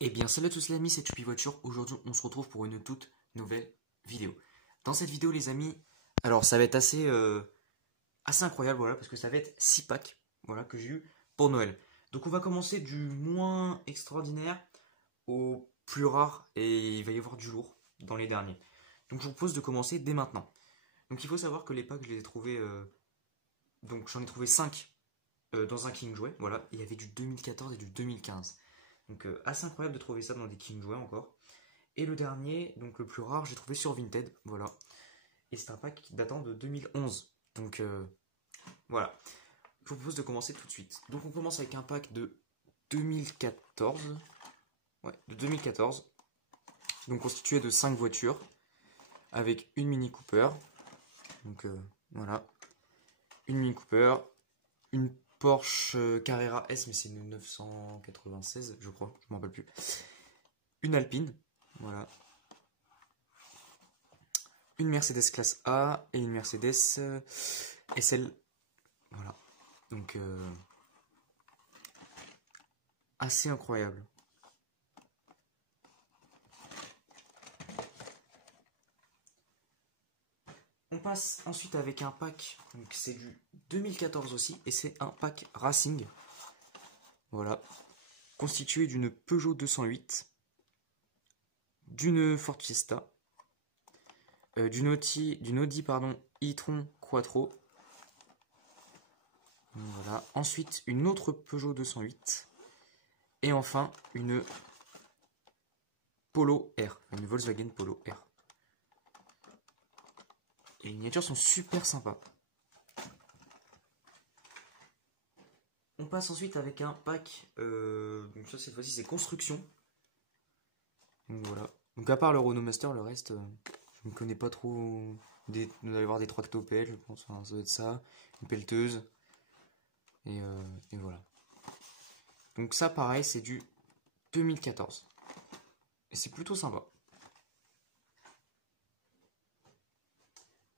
Eh bien salut à tous les amis, c'est Choupi Voiture. Aujourd'hui on se retrouve pour une toute nouvelle vidéo. Dans cette vidéo les amis, alors ça va être assez incroyable, voilà, parce que ça va être 6 packs, voilà, que j'ai eu pour Noël. Donc on va commencer du moins extraordinaire au plus rare et il va y avoir du lourd dans les derniers. Donc je vous propose de commencer dès maintenant. Donc il faut savoir que les packs je les ai trouvés, donc j'en ai trouvé 5 dans un King Jouet, voilà, il y avait du 2014 et du 2015. Donc assez incroyable de trouver ça dans des King Jouets encore. Et le dernier, donc le plus rare, j'ai trouvé sur Vinted, voilà. Et c'est un pack datant de 2011. Donc voilà. Je vous propose de commencer tout de suite. Donc on commence avec un pack de 2014. Ouais, de 2014. Donc constitué de 5 voitures. Avec une Mini Cooper. Donc voilà. Une Mini Cooper. Une Porsche Carrera S, mais c'est une 996, je crois. Je m'en rappelle plus. Une Alpine. Voilà. Une Mercedes classe A et une Mercedes SL. Voilà. Donc, assez incroyable. On passe ensuite avec un pack, donc c'est du 2014 aussi, et c'est un pack Racing. Voilà. Constitué d'une Peugeot 208, d'une Ford Fiesta, d'une Audi e-tron Quattro. Voilà. Ensuite, une autre Peugeot 208. Et enfin, une Polo R, une Volkswagen Polo R. Et les miniatures sont super sympas. On passe ensuite avec un pack, donc ça cette fois-ci c'est construction. Donc voilà. Donc à part le Renault Master, le reste, je ne connais pas trop. Vous allez voir des tractopelles, je pense, enfin, ça doit être ça. Une pelleteuse. Et voilà. Donc ça pareil, c'est du 2014. Et c'est plutôt sympa.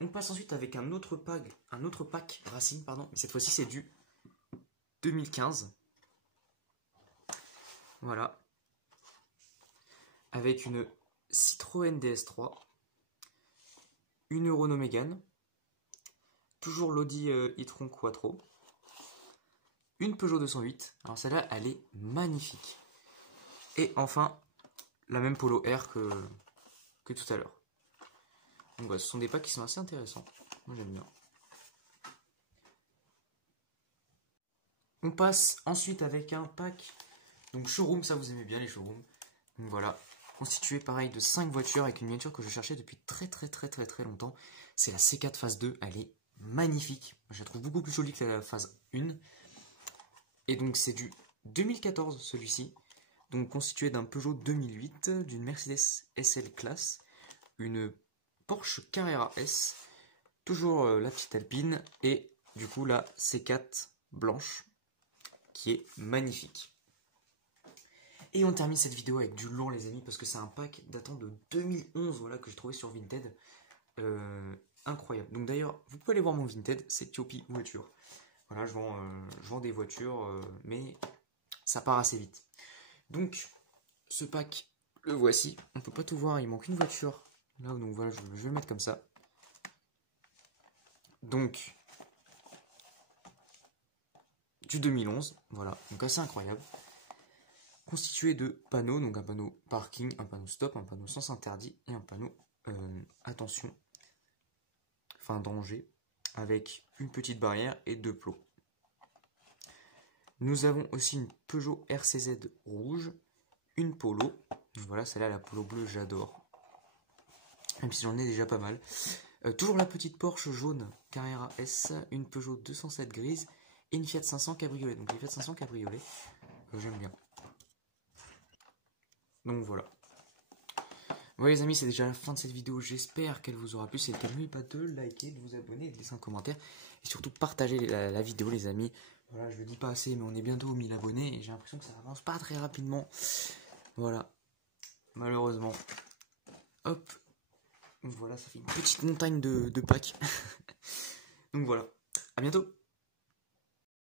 On passe ensuite avec un autre pack Racing, pardon, mais cette fois-ci c'est du 2015. Voilà. Avec une Citroën DS3, une Renault Mégane, toujours l'Audi e-tron Quattro, une Peugeot 208. Alors celle-là, elle est magnifique. Et enfin, la même Polo R que tout à l'heure. Donc voilà, ce sont des packs qui sont assez intéressants. Moi j'aime bien. On passe ensuite avec un pack, donc showroom, ça vous aimez bien les showrooms. Donc voilà, constitué pareil de 5 voitures avec une miniature que je cherchais depuis très longtemps. C'est la C4 phase 2, elle est magnifique. Je la trouve beaucoup plus jolie que la phase 1. Et donc c'est du 2014 celui-ci. Donc constitué d'un Peugeot 2008, d'une Mercedes SL Classe, une Porsche Carrera S, toujours la petite Alpine et du coup la C4 blanche qui est magnifique. Et on termine cette vidéo avec du lourd les amis parce que c'est un pack datant de 2011 voilà, que j'ai trouvé sur Vinted. Incroyable. Donc d'ailleurs vous pouvez aller voir mon Vinted, c'est Choupi Voiture. Voilà, je vends des voitures mais ça part assez vite. Donc ce pack le voici. On peut pas tout voir, il manque une voiture. Là donc voilà, je vais le mettre comme ça. Donc du 2011, voilà, donc assez incroyable. Constitué de panneaux, donc un panneau parking, un panneau stop, un panneau sens interdit et un panneau attention, enfin danger, avec une petite barrière et 2 plots. Nous avons aussi une Peugeot RCZ rouge, une Polo, voilà celle-là la Polo bleue j'adore, même si j'en ai déjà pas mal. Toujours la petite Porsche jaune Carrera S, une Peugeot 207 grise et une Fiat 500 cabriolet, donc les Fiat 500 cabriolet, j'aime bien. Donc voilà. Voilà les amis, c'est déjà la fin de cette vidéo, j'espère qu'elle vous aura plu. Si n'oubliez pas de liker, de vous abonner, de laisser un commentaire et surtout partager la vidéo les amis. Voilà, je le dis pas assez mais on est bientôt aux 1000 abonnés et j'ai l'impression que ça avance pas très rapidement. Voilà, malheureusement. Hop, voilà, ça fait une petite montagne de packs. Donc voilà, à bientôt.